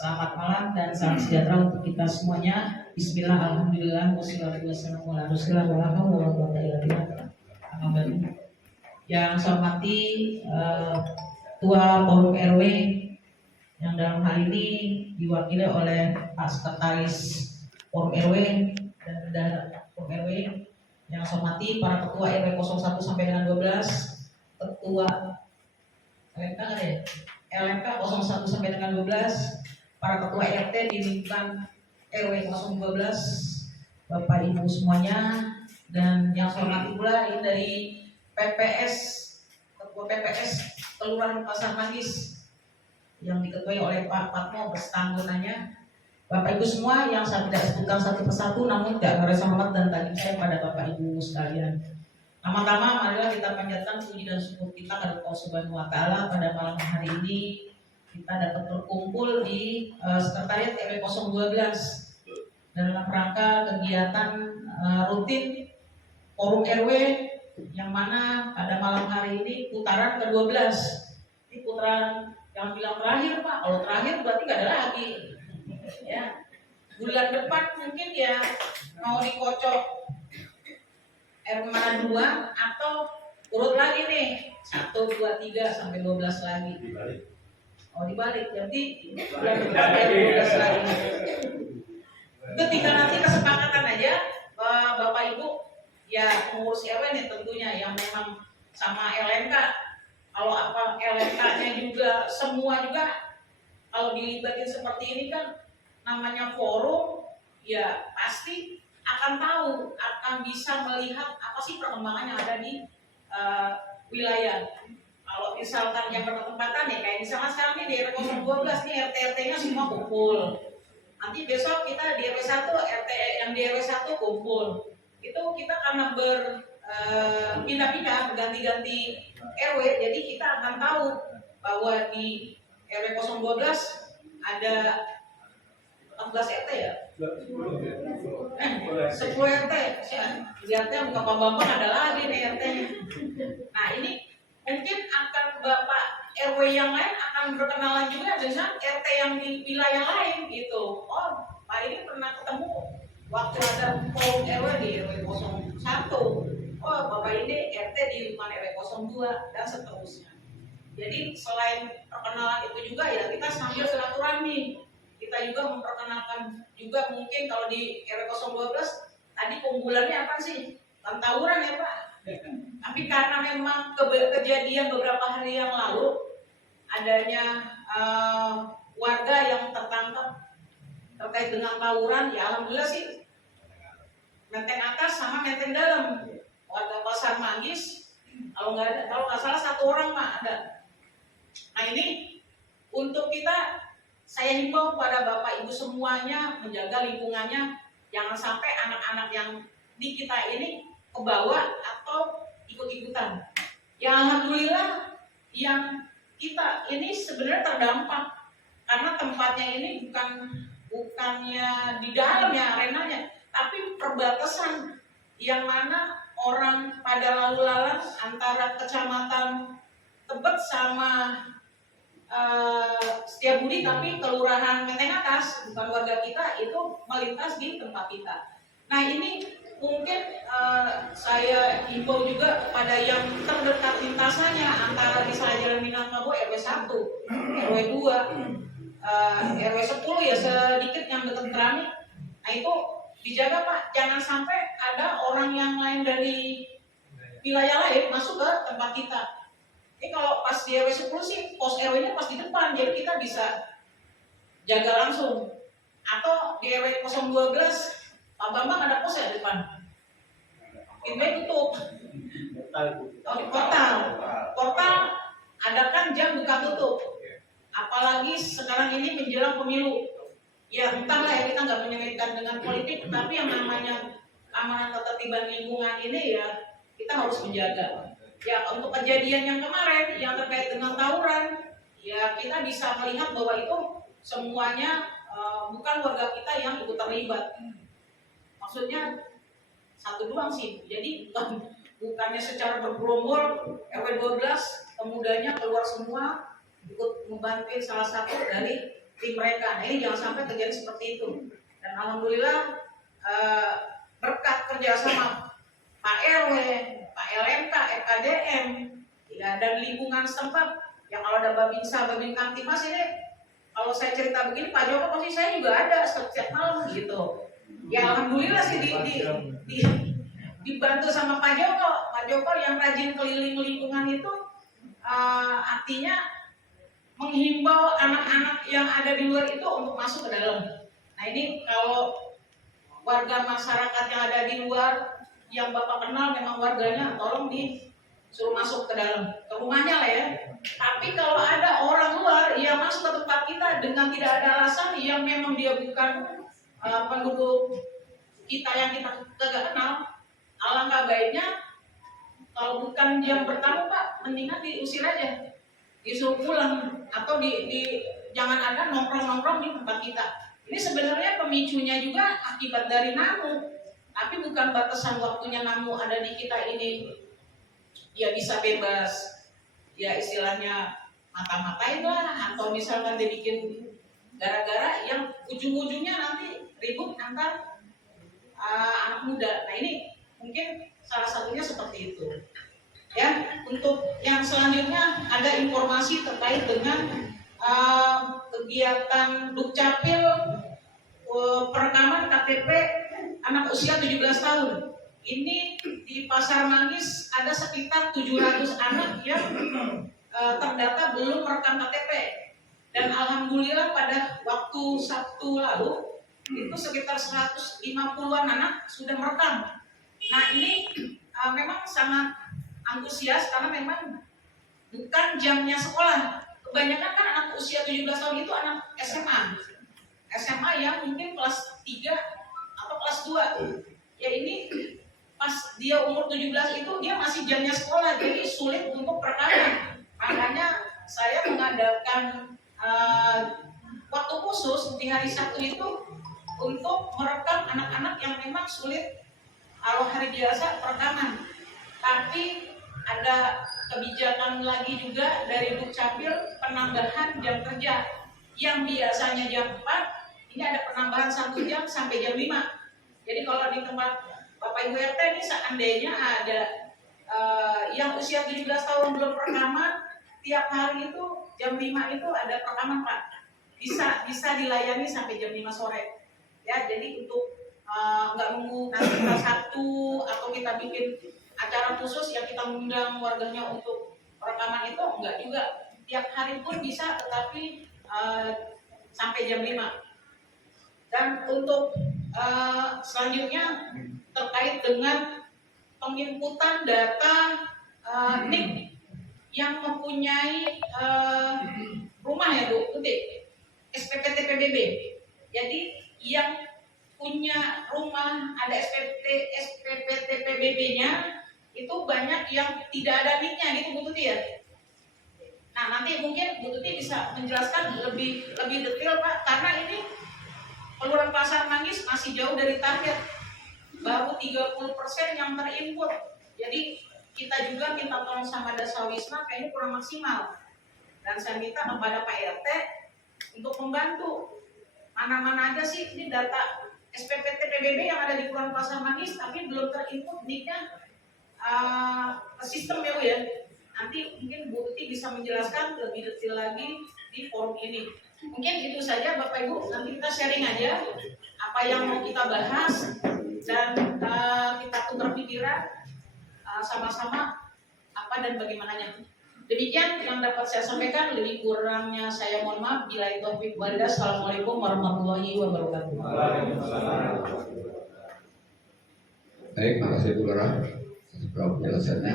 Selamat malam dan salam sejahtera untuk kita semuanya. Bismillah, alhamdulillah, wassalatu wassalamu ala rasulillah, wa la haula wa la quwwata illa billah. Yang saya hormati Ketua Forum RW yang dalam hal ini diwakili oleh Pak Sekretaris Forum RW dan Bendahara Forum RW. Yang saya hormati para Ketua RW 01 sampai dengan 12, Ketua LMK LMK 01 sampai dengan 12, para Ketua RT di lingkungan RW 012, Bapak Ibu semuanya, dan yang saya hormati pula ini dari PPS, Ketua PPS Kelurahan Pasar Manggis yang diketuai oleh Pak Patmo beserta anggotanya. Bapak Ibu semua yang saya tidak sebutkan satu persatu, namun tidak merasa hormat dan tadi saya pada Bapak Ibu sekalian. Pertama-tama marilah kita panjatkan puji dan syukur kita kepada Allah Subhanahu wa Ta'ala pada malam hari ini kita dapat berkumpul di Sekretariat RW 012 dalam rangka kegiatan rutin Forum RW yang mana pada malam hari ini putaran ke-12. Ini putaran yang bilang terakhir Pak, kalau terakhir berarti nggak ada lagi. Ya, bulan depan mungkin ya mau dikocok RW mana 2 atau urut lagi nih 1, 2, 3 sampai 12 lagi. Dibalik, jadi bulan depan ada 12 lagi. Itu tinggal nanti kesepakatan aja Bapak Ibu ya pengurus RW nih tentunya yang memang sama LMK. Kalau apa LMK-nya juga semua juga kalau dilibatin seperti ini kan namanya forum ya pasti akan tahu, akan bisa melihat apa sih perkembangan yang ada di wilayah. Kalau misalkan yang berkesempatan ya kayak misalnya sekarang nih di RW 012 nih RT-RT-nya semua kumpul. Nanti besok kita di RW 1 RT yang di RW 1 kumpul. Itu kita karena pindah-pindah berganti-ganti RW, jadi kita akan tahu bahwa di RW 012 ada 14 RT ya? 10 RT. Lihatnya muka Pak Bambang ada lagi nih RT-nya. Nah ini mungkin akan Bapak RW yang lain akan berkenalan juga dengan RT yang di wilayah lain gitu. Oh Pak ini pernah ketemu waktu ada forum RW di RW 01. Oh Bapak ini RT di lingkungan RW 02 dan seterusnya. Jadi selain perkenalan itu juga ya kita sambil silaturahmi. Kita juga memperkenalkan juga mungkin kalau di RW 012 tadi keunggulannya apa sih? Tawuran ya Pak. Tapi karena memang kejadian beberapa hari yang lalu adanya warga yang tertangkap terkait dengan tawuran, ya alhamdulillah sih menteng atas sama menteng dalam warga Pasar Manggis kalau nggak salah 1 orang Pak ada. Nah ini untuk kita saya himbau pada Bapak Ibu semuanya menjaga lingkungannya, jangan sampai anak-anak yang di kita ini kebawa atau ikut-ikutan. Ya alhamdulillah yang kita ini sebenarnya terdampak karena tempatnya ini bukannya di dalamnya arenanya, tapi perbatasan yang mana orang pada lalu lalang antara kecamatan Tebet sama Setiabudi tapi kelurahan Menteng Atas bukan warga kita itu melintas di tempat kita. Nah ini mungkin saya himbau juga pada yang terdekat lintasannya antara misalnya Jalan Minangkabau RW 1, RW 2, RW 10 ya sedikit yang dekat keramik. Nah itu dijaga Pak, jangan sampai ada orang yang lain dari wilayah lain masuk ke tempat kita. Ini kalau pas di RW 10 sih pos RW-nya pas di depan, jadi kita bisa jaga langsung. Atau di RW 012 Pak Bambang ada pos ya di depan. Pintunya tutup. Portal ada kan jam buka tutup. Apalagi sekarang ini menjelang pemilu. Ya entahlah ya kita nggak menyelitkan dengan politik, tapi yang namanya keamanan ketertiban lingkungan ini ya kita harus menjaga. Ya untuk kejadian yang kemarin yang terkait dengan tawuran, ya kita bisa melihat bahwa itu semuanya bukan warga kita yang ikut terlibat. Maksudnya 1 doang sih. Jadi bukannya secara bergerombol RW 12 pemudanya keluar semua ikut membantu salah satu dari tim mereka. Nah, ini jangan sampai terjadi seperti itu. Dan alhamdulillah berkat kerjasama Pak RW, Pak LMK, RKDM, ya, dan lingkungan setempat, yang kalau ada Babinsa, Babin Kamtimas ini, kalau saya cerita begini, Pak Joko pasti saya juga ada setiap malam gitu. Ya alhamdulillah sih dibantu sama Pak Joko. Pak Joko yang rajin keliling lingkungan itu, artinya menghimbau anak-anak yang ada di luar itu untuk masuk ke dalam. Nah ini kalau warga masyarakat yang ada di luar yang Bapak kenal memang warganya, tolong disuruh masuk ke dalam, ke rumahnya lah ya. Tapi kalau ada orang luar yang masuk ke tempat kita dengan tidak ada alasan, yang memang dia bukan penduduk kita yang kita tidak kenal, alangkah baiknya kalau bukan jam bertamu Pak, mendingan diusir aja, disuruh pulang, atau jangan ada nongkrong-nongkrong di tempat kita. Ini sebenarnya pemicunya juga akibat dari namu, tapi bukan batasan waktunya namu ada di kita ini. Ya bisa bebas, ya istilahnya mata-matain lah, atau misalkan dia bikin gara-gara yang ujung-ujungnya nanti ribut antar anak muda. Nah ini mungkin salah satunya seperti itu. Ya, untuk yang selanjutnya ada informasi terkait dengan kegiatan Dukcapil perekaman KTP anak usia 17 tahun. Ini di Pasar Manggis ada sekitar 700 anak yang terdata belum merekam KTP. Dan alhamdulillah pada waktu Sabtu lalu itu sekitar 150-an anak sudah merekam. Nah ini memang sangat antusias karena memang bukan jamnya sekolah. Kebanyakan kan anak usia 17 tahun itu anak SMA yang mungkin kelas 3 atau kelas 2. Ya ini pas dia umur 17 itu dia masih jamnya sekolah, jadi sulit untuk perekaman. Makanya saya mengadakan waktu khusus di hari Sabtu itu untuk merekam anak-anak yang memang sulit kalau hari biasa perekaman. Tapi ada kebijakan lagi juga dari Dukcapil penambahan jam kerja yang biasanya jam 4, ini ada penambahan 1 jam sampai jam 5. Jadi kalau di tempat Bapak Ibu RT ini seandainya ada yang usia 17 tahun belum perekaman, tiap hari itu jam 5 itu ada perekaman Pak. Bisa dilayani sampai jam 5 sore. Ya, jadi untuk nggak nunggu nanti kita Sabtu atau kita bikin acara khusus yang kita mengundang warganya untuk perekaman itu, enggak juga. Tiap hari pun bisa, tetapi sampai jam 5. Dan untuk selanjutnya terkait dengan penginputan data NIK yang mempunyai rumah ya Bu, SPPT PBB. Jadi yang punya rumah ada SPPT PBB-nya itu banyak yang tidak ada NIK-nya gitu Bu Tuti ya. Nah nanti mungkin Bu Tuti bisa menjelaskan lebih detail Pak, karena ini Kelurahan Pasar Manggis masih jauh dari target, baru 30% yang terinput. Jadi kita juga minta tolong sama Dasawisma, kayaknya kurang maksimal. Dan saya minta kepada Pak RT untuk membantu. Mana-mana aja sih ini data SPPT PBB yang ada di Kelurahan Pasar Manggis, tapi belum terinput NIK-nya ke sistem ya Bu ya. Nanti mungkin Bu Tuti bisa menjelaskan lebih detail lagi di forum ini. Mungkin itu saja Bapak Ibu, nanti kita sharing aja apa yang mau kita bahas dan kita tukar pikiran sama-sama apa dan bagaimananya. Demikian yang dapat saya sampaikan, lebih kurangnya saya mohon maaf. Bila itu taufiq walhidayah. Assalamualaikum warahmatullahi wabarakatuh. Baik, makasih Bu Lurah atas penjelasannya.